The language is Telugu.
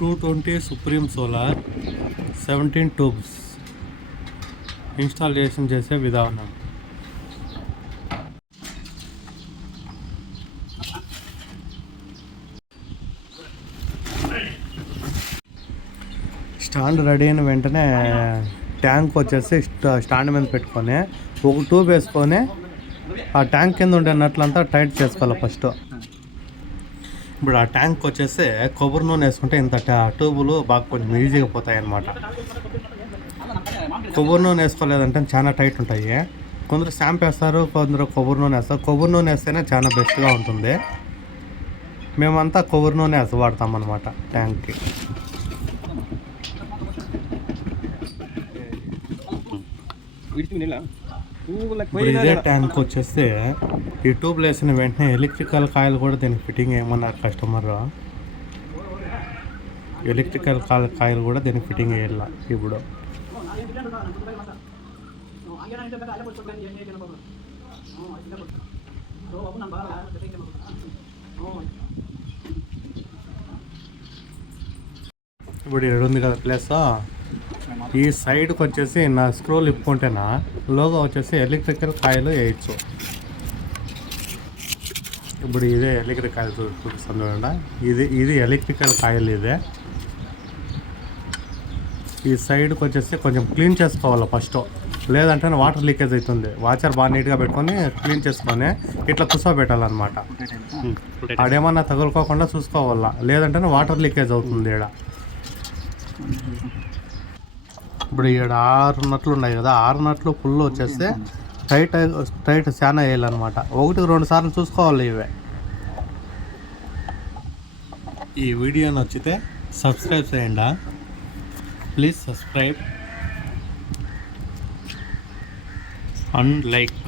220 సుప్రీం సోలార్ 17 ట్యూబ్స్ ఇన్స్టాలేషన్ చేసే విధానం. స్టాండ్ రెడీ అయిన వెంటనే ట్యాంక్ వచ్చేసి స్టాండ్ మీద పెట్టుకొని ఒక ట్యూబ్ వేసుకొని ఆ ట్యాంక్ కింద ఉండే నట్లంతా టైట్ చేసుకోవాలి ఫస్ట్. ఇప్పుడు ఆ ట్యాంక్ వచ్చేసి కొబ్బరి నూనె వేసుకుంటే ఇంత ట్యూబులు బాగా కొంచెం ఈజీగా పోతాయి అన్నమాట. కొబ్బరి నూనె వేసుకోలేదంటే చాలా టైట్ ఉంటాయి. కొందరు షాంపూ వేస్తారు, కొందరు కొబ్బరి నూనె వేస్తారు. కొబ్బరి నూనె వేస్తేనే చాలా బెస్ట్గా ఉంటుంది. మేమంతా కొబ్బరి నూనె వాడతాం అన్నమాట ట్యాంక్కి. ఇదే ట్యాంక్ వచ్చేసి ఈ ట్యూబ్లు వేసిన వెంటనే ఎలక్ట్రికల్ కాయిల్ కూడా దీనికి ఫిట్టింగ్ వేయమన్నారు కస్టమర్. ఎలక్ట్రికల్ కాయిల్ కూడా దీనికి ఫిట్టింగ్ వేయాల. ఇప్పుడు ఇప్పుడు ఇక్కడ ఉంది కదా ప్లేస్, ఈ సైడ్కి వచ్చేసి నా స్క్రోల్ ఇప్పుకుంటేనా లోగో వచ్చేసి ఎలక్ట్రికల్ కాయిల్ వేయచ్చు. ఇప్పుడు ఇదే ఎలక్ట్రికల్ కాయిల్ చూపిస్తుంది చూడండి. ఇది ఎలక్ట్రికల్ కాయిల్. ఇదే ఈ సైడ్కి వచ్చేసి కొంచెం క్లీన్ చేసుకోవాలి ఫస్ట్, లేదంటే వాటర్ లీకేజ్ అవుతుంది. వాచర్ బాగా నీట్గా పెట్టుకొని క్లీన్ చేసుకొని ఇట్లా కూర్చోబెట్టాలన్నమాట. ఆడేమన్నా తగులుకోకుండా చూసుకోవాలా, లేదంటే వాటర్ లీకేజ్ అవుతుంది. ఈడ ఇప్పుడు ఈడ 6 నట్లు ఉన్నాయి కదా, 6 నట్లు ఫుల్ వచ్చేస్తే టైట్ చాలా వేయాలన్నమాట. 1-2 సార్లు చూసుకోవాలి ఇవే. ఈ వీడియో నచ్చితే సబ్స్క్రైబ్ చేయండి. Please subscribe and like.